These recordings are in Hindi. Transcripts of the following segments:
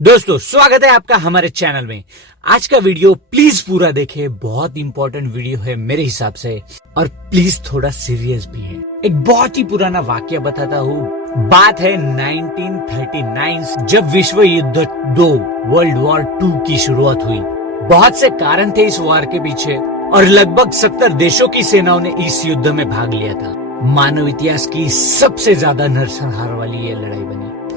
दोस्तों स्वागत है आपका हमारे चैनल में। आज का वीडियो प्लीज पूरा देखें, बहुत इंपॉर्टेंट वीडियो है मेरे हिसाब से और प्लीज थोड़ा सीरियस भी है। एक बहुत ही पुराना वाक्य बताता हूँ। बात है 1939 जब विश्व युद्ध 2 वर्ल्ड वॉर 2 की शुरुआत हुई। बहुत से कारण थे इस वार के पीछे और लगभग 70 देशों की सेनाओं ने इस युद्ध में भाग लिया था। मानव इतिहास की सबसे ज्यादा नरसंहार वाली ये लड़ाई बनी,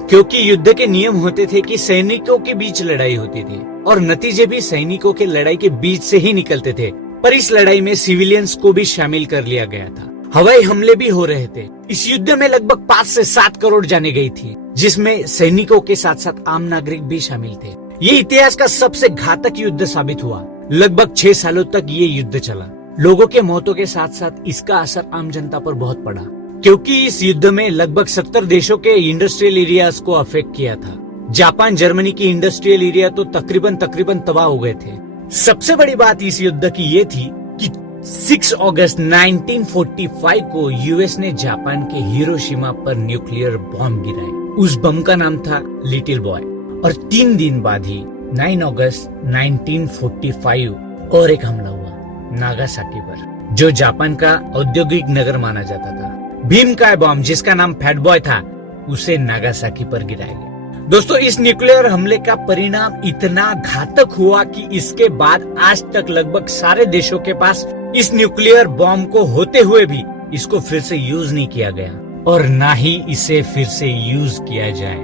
क्योंकि युद्ध के नियम होते थे कि सैनिकों के बीच लड़ाई होती थी और नतीजे भी सैनिकों के लड़ाई के बीच से ही निकलते थे। पर इस लड़ाई में सिविलियंस को भी शामिल कर लिया गया था। हवाई हमले भी हो रहे थे। इस युद्ध में लगभग 5 से 7 करोड़ जाने गई थी, जिसमें सैनिकों के साथ साथ आम नागरिक भी शामिल थे। ये इतिहास का सबसे घातक युद्ध साबित हुआ। लगभग 6 सालों तक ये युद्ध चला। लोगों के मौतों के साथ साथ इसका असर आम जनता पर बहुत पड़ा, क्योंकि इस युद्ध में लगभग 70 देशों के इंडस्ट्रियल एरियाज को अफेक्ट किया था। जापान, जर्मनी की इंडस्ट्रियल एरिया तो तकरीबन तबाह हो गए थे। सबसे बड़ी बात इस युद्ध की ये थी कि 6 अगस्त 1945 को यूएस ने जापान के हिरोशिमा पर न्यूक्लियर बॉम्ब गिराए। उस बम का नाम था लिटिल बॉय। और 3 दिन बाद ही 9 अगस्त 1945 और एक हमला हुआ नागासाकी पर, जो जापान का औद्योगिक नगर माना जाता था। भीमकाय बॉम्ब, जिसका नाम फैट बॉय था, उसे नागासाकी पर गिराया गया। दोस्तों, इस न्यूक्लियर हमले का परिणाम इतना घातक हुआ कि इसके बाद आज तक लगभग सारे देशों के पास इस न्यूक्लियर बॉम्ब को होते हुए भी इसको फिर से यूज नहीं किया गया और ना ही इसे फिर से यूज किया जाए।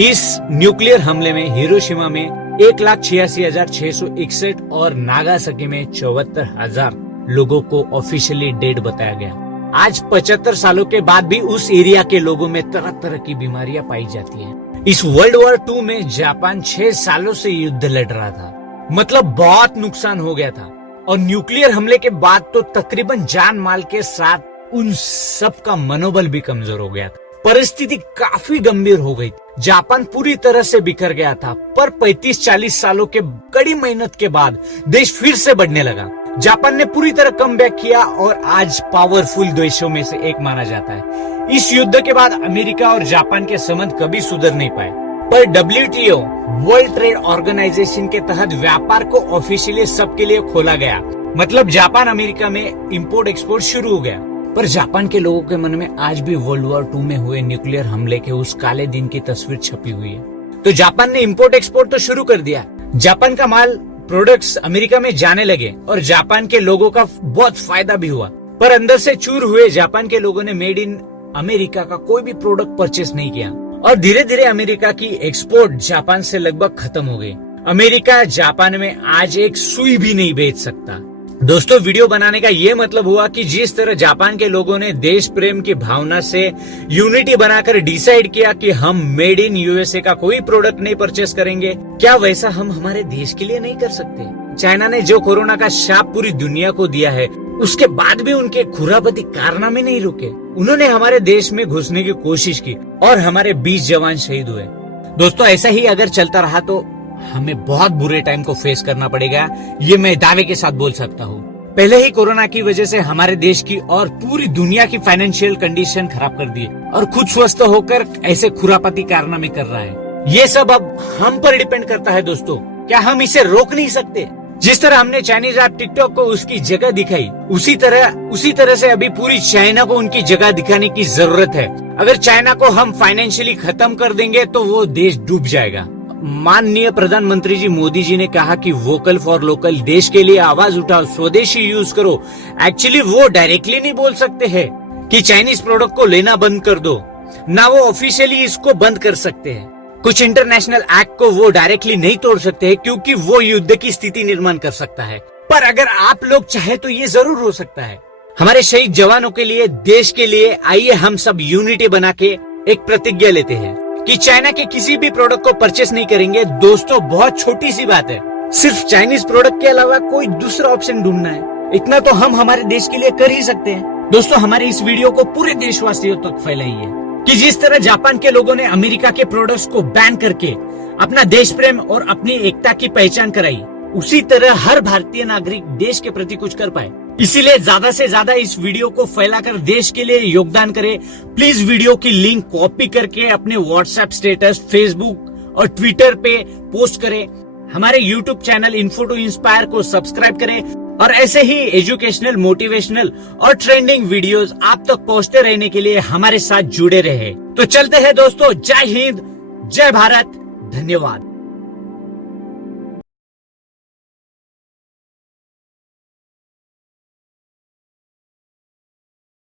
इस न्यूक्लियर हमले में हिरोशिमा में 1,86,661 और नागासाकी में 74,000 लोगों को ऑफिशियली डेड बताया गया। आज 75 सालों के बाद भी उस एरिया के लोगों में तरह तरह की बीमारियां पाई जाती हैं। इस वर्ल्ड वॉर 2 में जापान 6 सालों से युद्ध लड़ रहा था, मतलब बहुत नुकसान हो गया था। और न्यूक्लियर हमले के बाद तो तकरीबन जान माल के साथ उन सब का मनोबल भी कमजोर हो गया था। परिस्थिति काफी गंभीर हो गई। जापान पूरी तरह से बिखर गया था, पर 35-40 सालों के कड़ी मेहनत के बाद देश फिर से बढ़ने लगा। जापान ने पूरी तरह कमबैक किया और आज पावरफुल देशों में से एक माना जाता है। इस युद्ध के बाद अमेरिका और जापान के संबंध कभी सुधर नहीं पाए, पर WTO वर्ल्ड ट्रेड ऑर्गेनाइजेशन के तहत व्यापार को ऑफिशियली सबके लिए खोला गया। मतलब जापान अमेरिका में इंपोर्ट एक्सपोर्ट शुरू हो गया। पर जापान के लोगों के मन में आज भी वर्ल्ड वॉर 2 में हुए न्यूक्लियर हमले के उस काले दिन की तस्वीर छपी हुई है। तो जापान ने इंपोर्ट एक्सपोर्ट तो शुरू कर दिया। जापान का माल प्रोडक्ट्स अमेरिका में जाने लगे और जापान के लोगों का बहुत फायदा भी हुआ। पर अंदर से चूर हुए जापान के लोगों ने मेड इन अमेरिका का कोई भी प्रोडक्ट परचेस नहीं किया और धीरे धीरे अमेरिका की एक्सपोर्ट जापान से लगभग खत्म हो गई। अमेरिका जापान में आज एक सुई भी नहीं बेच सकता। दोस्तों, वीडियो बनाने का ये मतलब हुआ कि जिस तरह जापान के लोगों ने देश प्रेम की भावना से यूनिटी बनाकर डिसाइड किया कि हम मेड इन यूएसए का कोई प्रोडक्ट नहीं परचेस करेंगे, क्या वैसा हम हमारे देश के लिए नहीं कर सकते? चाइना ने जो कोरोना का शाप पूरी दुनिया को दिया है, उसके बाद भी उनके खुरापती कारनामे नहीं रुके। उन्होंने हमारे देश में घुसने की कोशिश की और हमारे 20 जवान शहीद हुए। दोस्तों, ऐसा ही अगर चलता रहा तो हमें बहुत बुरे टाइम को फेस करना पड़ेगा, ये मैं दावे के साथ बोल सकता हूँ। पहले ही कोरोना की वजह से हमारे देश की और पूरी दुनिया की फाइनेंशियल कंडीशन खराब कर दी और खुद स्वस्थ होकर ऐसे खुरापती कारनामे कर रहा है। ये सब अब हम पर डिपेंड करता है। दोस्तों, क्या हम इसे रोक नहीं सकते? जिस तरह हमने चाइनीज ऐप टिकटॉक को उसकी जगह दिखाई, उसी तरह से अभी पूरी चाइना को उनकी जगह दिखाने की जरूरत है। अगर चाइना को हम फाइनेंशियली खत्म कर देंगे तो वो देश डूब जाएगा। माननीय प्रधानमंत्री जी मोदी जी ने कहा कि वोकल फॉर लोकल, देश के लिए आवाज उठाओ, स्वदेशी यूज करो। एक्चुअली वो डायरेक्टली नहीं बोल सकते हैं कि चाइनीज प्रोडक्ट को लेना बंद कर दो, ना वो ऑफिशियली इसको बंद कर सकते हैं। कुछ इंटरनेशनल एक्ट को वो डायरेक्टली नहीं तोड़ सकते हैं, क्योंकि वो युद्ध की स्थिति निर्माण कर सकता है। पर अगर आप लोग चाहे तो ये जरूर हो सकता है। हमारे शहीद जवानों के लिए, देश के लिए आइए हम सब यूनिटी बना के एक प्रतिज्ञा लेते हैं कि चाइना के किसी भी प्रोडक्ट को परचेस नहीं करेंगे। दोस्तों, बहुत छोटी सी बात है, सिर्फ चाइनीज प्रोडक्ट के अलावा कोई दूसरा ऑप्शन ढूंढना है। इतना तो हम हमारे देश के लिए कर ही सकते हैं। दोस्तों, हमारे इस वीडियो को पूरे देशवासियों तक फैलाइए कि जिस तरह जापान के लोगों ने अमेरिका के प्रोडक्ट्स को बैन करके अपना देश प्रेम और अपनी एकता की पहचान कराई, उसी तरह हर भारतीय नागरिक देश के प्रति कुछ कर पाए। इसीलिए ज्यादा से ज्यादा इस वीडियो को फैलाकर देश के लिए योगदान करें। प्लीज वीडियो की लिंक कॉपी करके अपने व्हाट्सएप स्टेटस, फेसबुक और ट्विटर पे पोस्ट करें। हमारे YouTube channel info to inspire को सब्सक्राइब करें और ऐसे ही एजुकेशनल, मोटिवेशनल और ट्रेंडिंग वीडियोस आप तक पहुंचते रहने के लिए हमारे साथ जुड़े रहे। तो चलते हैं दोस्तों, जय हिंद, जय भारत, धन्यवाद।